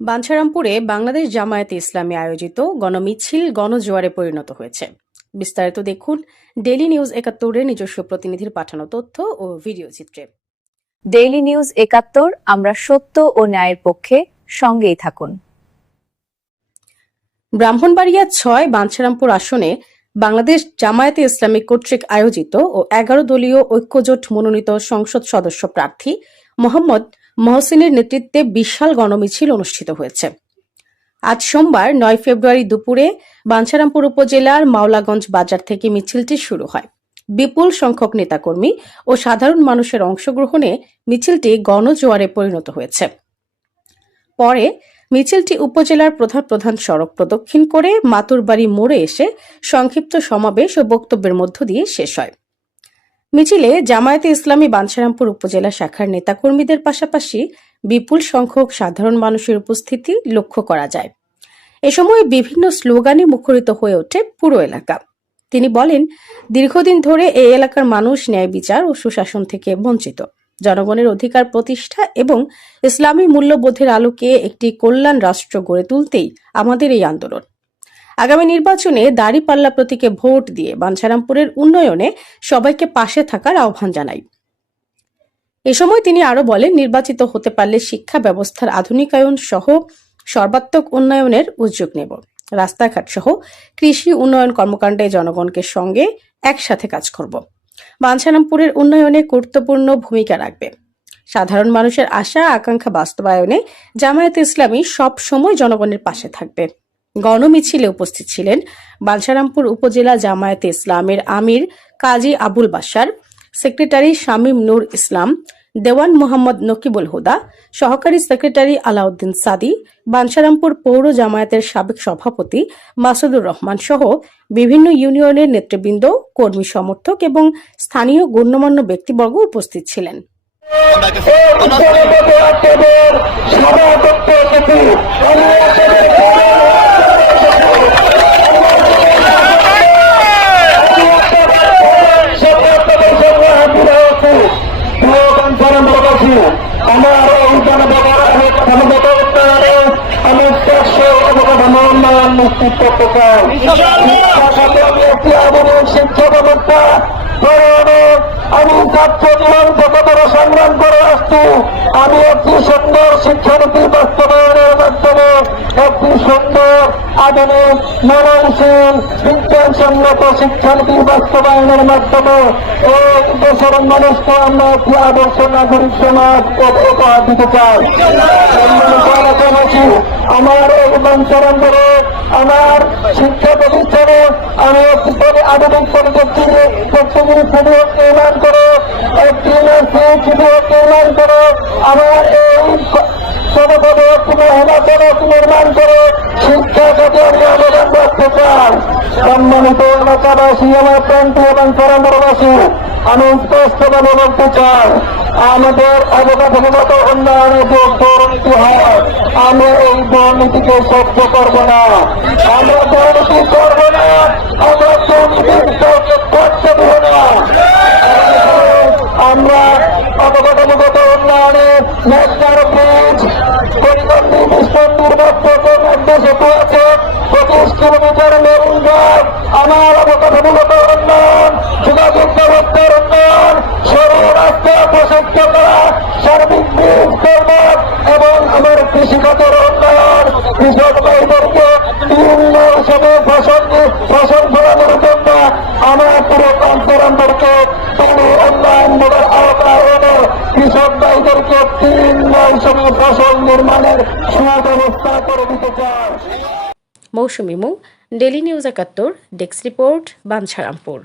বাঞ্ছারামপুরে বাংলাদেশ জামায়াতে ইসলামী আয়োজিত গণমিছিল গণজোয়ারে পরিণত হয়েছে। বিস্তারিত দেখুন ডেইলি নিউজ ৭১-এর নিজস্ব প্রতিনিধির পাঠানো তথ্য ও ভিডিও চিত্রে। ডেইলি নিউজ ৭১, আমরা সত্য ও ন্যায়ের পক্ষে, সঙ্গেই থাকুন। ব্রাহ্মণবাড়িয়া ৬ বাঞ্ছারামপুর আসনে বাংলাদেশ জামায়াতে ইসলামী কর্তৃক আয়োজিত ও ১১ দলীয় ঐক্যজোট মনোনীত সংসদ সদস্য প্রার্থী মোহাম্মদ মহসিনের নেতৃত্বে বিশাল গণমিছিল অনুষ্ঠিত হয়েছে। আজ সোমবার ৯ ফেব্রুয়ারি দুপুরে বাঞ্ছারামপুর উপজেলার মাওলাগঞ্জ বাজার থেকে মিছিলটি শুরু হয়। বিপুল সংখ্যক নেতাকর্মী ও সাধারণ মানুষের অংশগ্রহণে মিছিলটি গণজোয়ারে পরিণত হয়েছে। পরে মিছিলটি উপজেলার প্রধান প্রধান সড়ক প্রদক্ষিণ করে মাতুরবাড়ি মোড়ে এসে সংক্ষিপ্ত সমাবেশ ও বক্তব্যের মধ্য দিয়ে শেষ হয়। মিছিলে জামায়াতে ইসলামী বাঞ্ছারামপুর উপজেলা শাখার নেতাকর্মীদের পাশাপাশি বিপুল সংখ্যক সাধারণ মানুষের উপস্থিতি লক্ষ্য করা যায়। এ সময় বিভিন্ন স্লোগানে মুখরিত হয়ে ওঠে পুরো এলাকা। তিনি বলেন, দীর্ঘদিন ধরে এই এলাকার মানুষ ন্যায় বিচার ও সুশাসন থেকে বঞ্চিত। জনগণের অধিকার প্রতিষ্ঠা এবং ইসলামী মূল্যবোধের আলোকে একটি কল্যাণ রাষ্ট্র গড়ে তুলতেই আমাদের এই আন্দোলন। আগামী নির্বাচনে দাঁড়িপাল্লা প্রতীকে ভোট দিয়ে বাঞ্ছারামপুরের উন্নয়নে সবাইকে পাশে থাকার আহ্বান জানাই। এ সময় তিনি আরো বলেন, নির্বাচিত হতে পারলে শিক্ষা ব্যবস্থার আধুনিকায়ন সহ সর্বাত্মক উন্নয়নের উদ্যোগ নেব। রাস্তাঘাট সহ কৃষি উন্নয়ন কর্মকাণ্ডে জনগণকে সঙ্গে একসাথে কাজ করব। বাঞ্ছারামপুরের উন্নয়নে গুরুত্বপূর্ণ ভূমিকা রাখবে। সাধারণ মানুষের আশা আকাঙ্ক্ষা বাস্তবায়নে জামায়াতে ইসলামী সব সময় জনগণের পাশে থাকবে। গণমিছিলে উপস্থিত ছিলেন বাঞ্ছারামপুর উপজেলা জামায়াতে ইসলামের আমির কাজী আবুল বাশার, সেক্রেটারি শামীম নূর ইসলাম, দেওয়ান মোহাম্মদ নকিবুল হুদা, সহকারী সেক্রেটারি আলাউদ্দিন সাদি, বাঞ্ছারামপুর পৌর জামায়াতের সাবেক সভাপতি মাসুদুর রহমান সহ বিভিন্ন ইউনিয়নের নেতৃবৃন্দ, কর্মী সমর্থক এবং স্থানীয় গণ্যমান্য ব্যক্তিবর্গ উপস্থিত ছিলেন। শিক্ষা ব্যবস্থা আমি ছাত্র জীবন যতটা সংগ্রাম করে আসছি, আমি একটি সুন্দর শিক্ষানীতি বাস্তবায়নের মাধ্যমে একটি সুন্দর আধুনিক মানবশীল বিজ্ঞানসম্মত শিক্ষানীতি বাস্তবায়নের মাধ্যমে এই দেশের মানুষকে আমরা একটি আদর্শ নাগরিক সমাজ উপহার দিতে চাই। আমার এই বাঞ্ছারামপুরে আমার শিক্ষা প্রতিষ্ঠানে আমি একটি আধুনিক প্রযুক্তি নির্মাণ করে একটি নির্মাণ করে আমার এই সর্বপদে একটি মহিলা কলেজ নির্মাণ করে শিক্ষা খাতে আমি আবেদন করতে চাই। সম্মানিত এলাকাবাসী, আমার প্রান্তীয় এবং পরামর্শবাসী, আমি স্পষ্টভাবে বলতে চাই, আমাদের অবকাঠামোগত উন্নয়নের যে দুর্নীতি হয়, আমরা এই দুর্নীতিকে সহ্য করব না। আমরা দুর্নীতি করব না, আমরা দুর্নীতির করতে দেব না। আমরা অবকাঠামোগত উন্নয়নের নেতার বীজ পরিবর্তী বিস্তার নির্দেশিত আছে 25 কিলোমিটার মেরুনঘাট। আমার অবকাঠামোগত উন্নয়ন, যোগাযোগ ব্যবস্থার উন্নয়ন, সরু রাস্তা প্রশস্ত করা, সার্বিক বীজ পর্বত এবং আমার কৃষিখাতের উন্নয়ন, কৃষক ভাইদেরকে 3 মৌসুমে ফসল ফলানোর জন্য আমার পুরো বাঞ্ছারামপুরকে পানি উন্নয়ন বোর্ডের আওতায় এনে কৃষক ভাইদেরকে 3 মৌসুমে ফসল নির্মাণের সুব্যবস্থা করে দিতে চাই। Mousumi Mung, daily news ৭১, desk report, Bancharampur.